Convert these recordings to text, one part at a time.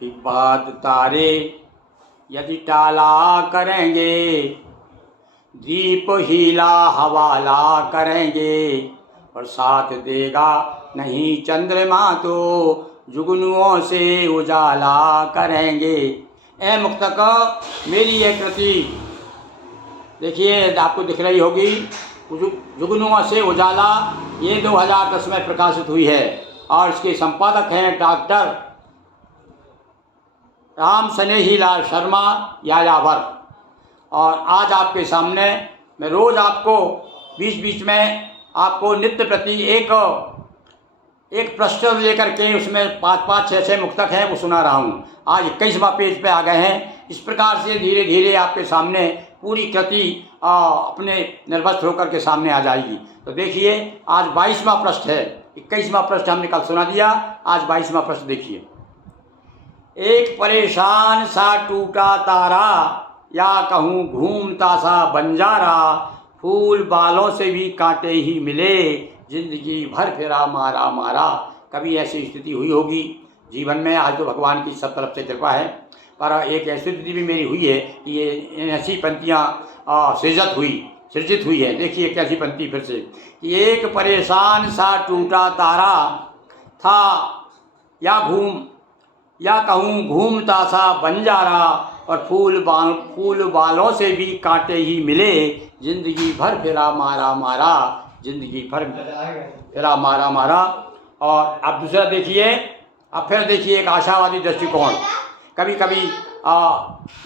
कि बात तारे यदि टाला करेंगे, दीप हीला हवाला करेंगे, और साथ देगा नहीं चंद्रमा तो जुगनुओं से उजाला करेंगे। ए मुक्तक, मेरी ये कृति देखिए आपको दिख रही होगी, जुगनुओं से उजाला, ये 2010 में प्रकाशित हुई है और इसके संपादक हैं डॉक्टर राम स्नेही लाल शर्मा यायावर। और आज आपके सामने मैं रोज़ आपको बीच बीच में आपको नित्य प्रति एक प्रश्न लेकर के उसमें 5-5, 6-6 मुक्तक हैं वो सुना रहा हूँ। आज 21वां पेज पे आ गए हैं। इस प्रकार से धीरे धीरे आपके सामने पूरी कृति अपने निर्वस्त्र होकर के सामने आ जाएगी। तो देखिए आज 22वां प्रश्न है। 21वां प्रश्न हमने कल सुना दिया, आज 22वां प्रश्न देखिए। एक परेशान सा टूटा तारा, या कहूँ घूमता सा बंजारा, फूल बालों से भी कांटे ही मिले, जिंदगी भर फिरा मारा मारा। कभी ऐसी स्थिति हुई होगी जीवन में, आज तो भगवान की सब तरफ से कृपा है, पर एक ऐसी स्थिति भी मेरी हुई है कि ये ऐसी पंक्तियाँ सृजित हुई है। देखिए कैसी पंक्ति फिर से कि एक परेशान सा टूटा तारा था, या कहूँ घूमता सा बंजारा, और फूल बालों से भी कांटे ही मिले, जिंदगी भर फिरा मारा मारा, जिंदगी भर फिरा मारा मारा। और अब दूसरा देखिए, अब फिर देखिए एक आशावादी दृष्टिकोण। कभी कभी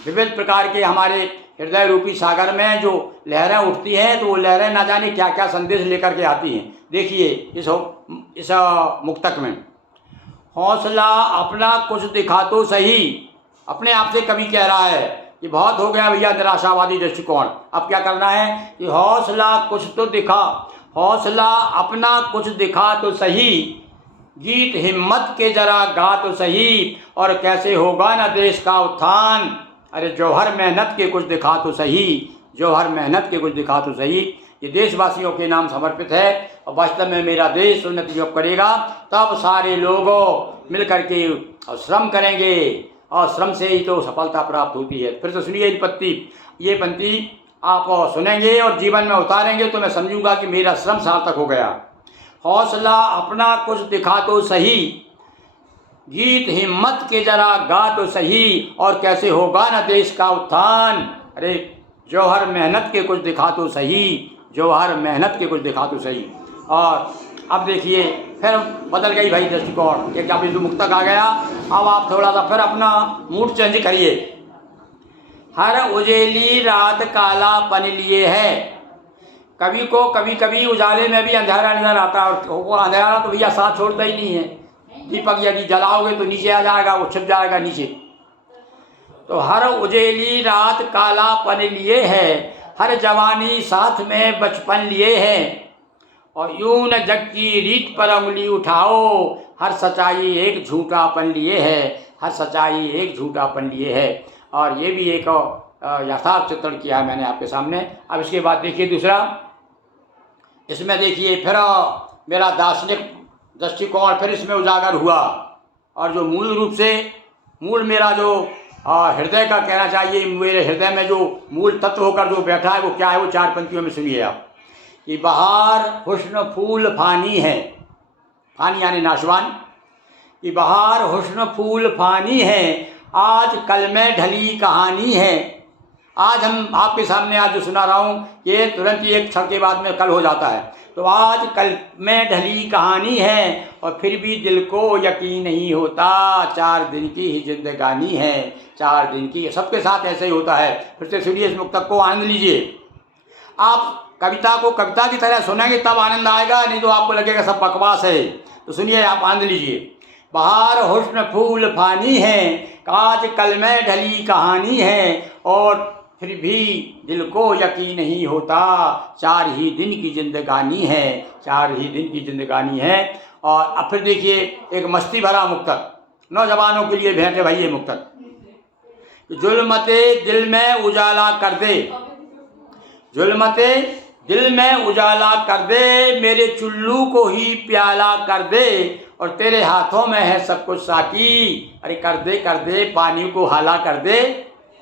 विविध प्रकार के हमारे हृदय रूपी सागर में जो लहरें उठती हैं, तो वो लहरें ना जाने क्या क्या संदेश लेकर के आती हैं। देखिए इस मुक्तक में, हौसला अपना कुछ दिखा तो सही, अपने आप से कवि कह रहा है कि बहुत हो गया भैया निराशावादी दृष्टिकोण, अब क्या करना है कि हौसला कुछ तो दिखा, हौसला अपना कुछ दिखा तो सही, गीत हिम्मत के जरा गा तो सही, और कैसे होगा ना देश का उत्थान, अरे जौहर मेहनत के कुछ दिखा तो सही, जौहर मेहनत के कुछ दिखा तो सही। ये देशवासियों के नाम समर्पित है, और वास्तव में मेरा देश उन्नति जब करेगा तब सारे लोगों मिल करके श्रम करेंगे, और श्रम से ही तो सफलता प्राप्त होती है। फिर तो सुनिए ये पंक्ति आप सुनेंगे और जीवन में उतारेंगे तो मैं समझूंगा कि मेरा श्रम सार्थक हो गया। हौसला अपना कुछ दिखा तो सही, गीत हिम्मत के जरा गा तो सही, और कैसे होगा ना देश का उत्थान, अरे जौहर मेहनत के कुछ दिखा तो सही, जौहर मेहनत के कुछ दिखा तो सही। और अब देखिए फिर बदल गई भाई दृष्टिकोण, एक जब मुक्तक आ गया, अब आप थोड़ा सा फिर अपना मूड चेंज करिए। हर उजेली रात कालापन लिए है, कवि को कभी कभी उजाले में भी अंधेरा नजर आता है, और वो अंधेरा तो भैया साथ छोड़ता ही नहीं है। दीपक यदि जलाओगे तो नीचे आ जाएगा, वो छिप जाएगा नीचे। तो हर उजेली रात कालापन लिए है, हर जवानी साथ में बचपन लिए है, और यूं न जग की रीत पर उंगली उठाओ, हर सच्चाई एक झूठापन लिए है, हर सच्चाई एक झूठापन लिए है। और ये भी एक यथार्थ चित्रण किया है मैंने आपके सामने। अब इसके बाद देखिए दूसरा, इसमें देखिए फिर मेरा दार्शनिक दृष्टिकोण फिर इसमें उजागर हुआ, और जो मूल रूप से मेरा जो हृदय का कहना चाहिए, मेरे हृदय में जो मूल तत्व होकर जो बैठा है वो क्या है, वो 4 पंक्तियों में सुनिए आप कि बहार हुस्न फूल फानी है, फानी यानी नाशवान, कि बहार हुस्न फूल फानी है, आज कल में ढली कहानी है। आज हम आपके सामने आज जो सुना रहा हूँ ये तुरंत ही एक क्षण के बाद में कल हो जाता है। तो आज कल में ढली कहानी है, और फिर भी दिल को यकीन नहीं होता, 4 दिन की ही जिंदगानी है, 4 दिन की। सबके साथ ऐसे ही होता है। फिर से सुनिए इस मुक्तक को, आनंद लीजिए। आप कविता को कविता की तरह सुनेंगे तब आनंद आएगा, नहीं तो आपको लगेगा सब बकवास है। तो सुनिए आप आनंद लीजिए। बहार हुस्न फूल फानी है, आज कल में ढली कहानी है, और फिर भी दिल को यकीन नहीं होता, 4 ही दिन की जिंदगानी है, 4 ही दिन की जिंदगानी है। और अब फिर देखिए एक मस्ती भरा मुक्तक, नौजवानों के लिए भेंट है भाई ये मुक्तक। जुल्मते दिल में उजाला कर दे, जुल्मते दिल में उजाला कर दे, मेरे चुल्लू को ही प्याला कर दे, और तेरे हाथों में है सब कुछ साकी। अरे कर दे पानी को हाला कर दे,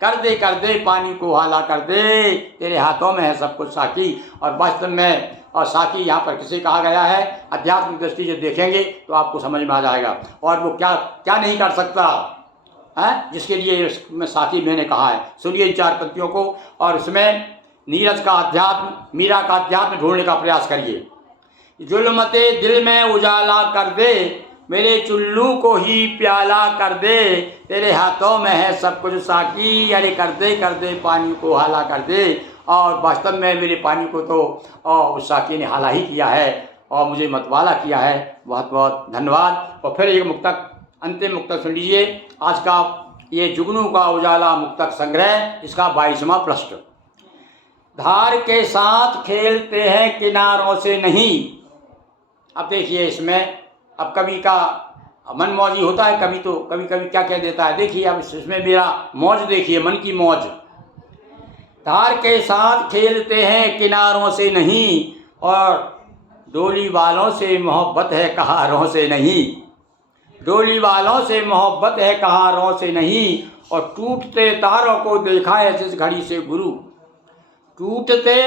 कर दे पानी को हाला कर दे, तेरे हाथों में है सब कुछ साकी। और वास्तव में और साकी यहाँ पर किसे कहा गया है, आध्यात्मिक दृष्टि से देखेंगे तो आपको समझ में आ जाएगा। और वो क्या क्या नहीं कर सकता है, जिसके लिए इसमें साकी मैंने कहा है। सुनिए इन 4 पंक्तियों को, और इसमें नीरज का अध्यात्म, मीरा का अध्यात्म ढूंढने का प्रयास करिए। जुल्मते दिल में उजाला कर दे, मेरे चुल्लू को ही प्याला कर दे, तेरे हाथों में है सब कुछ साकी। अरे कर दे पानी को हाला कर दे। और वास्तव में मेरे पानी को तो उस साकी ने हाला ही किया है और मुझे मतवाला किया है। बहुत बहुत धन्यवाद। और फिर एक मुक्तक, अंतिम मुक्तक सुन लीजिए। आज का ये जुगनू का उजाला मुक्तक संग्रह, इसका 22वां पृष्ठ। धार के साथ खेलते हैं किनारों से नहीं। अब देखिए इसमें, अब कवि का मन मौजी होता है, कभी तो कभी क्या कह देता है। देखिए अब इसमें मेरा मौज देखिए, मन की मौज। धार के साथ खेलते हैं किनारों से नहीं, और डोली वालों से मोहब्बत है कहारों से नहीं। डोली वालों से मोहब्बत है कहारों से नहीं, और टूटते तारों को देखा है जिस घड़ी से गुरु। टूटते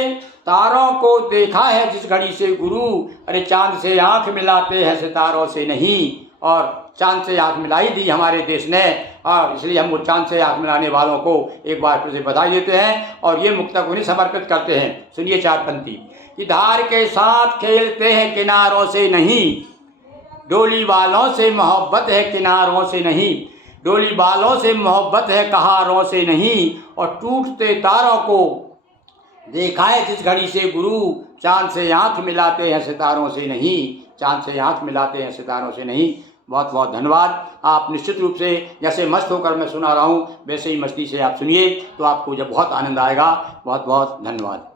तारों को देखा है जिस घड़ी से गुरु। अरे चांद से आंख मिलाते हैं सितारों से नहीं। और चांद से आंख मिलाई दी हमारे देश ने, और इसलिए हम वो चांद से आंख मिलाने वालों को एक बार फिर से बधाई देते हैं और ये मुक्तक उन्हें समर्पित करते हैं। सुनिए 4 पंक्ति कि धार के साथ खेलते हैं किनारों से नहीं, डोली वालों से मोहब्बत है किनारों से नहीं। डोली वालों से मोहब्बत है कहारों से नहीं, और टूटते तारों को देखा है जिस घड़ी से गुरु। चांद से आंख मिलाते हैं सितारों से नहीं, चांद से आंख मिलाते हैं सितारों से नहीं। बहुत बहुत धन्यवाद। आप निश्चित रूप से जैसे मस्त होकर मैं सुना रहा हूँ वैसे ही मस्ती से आप सुनिए, तो आपको जब बहुत आनंद आएगा। बहुत बहुत धन्यवाद।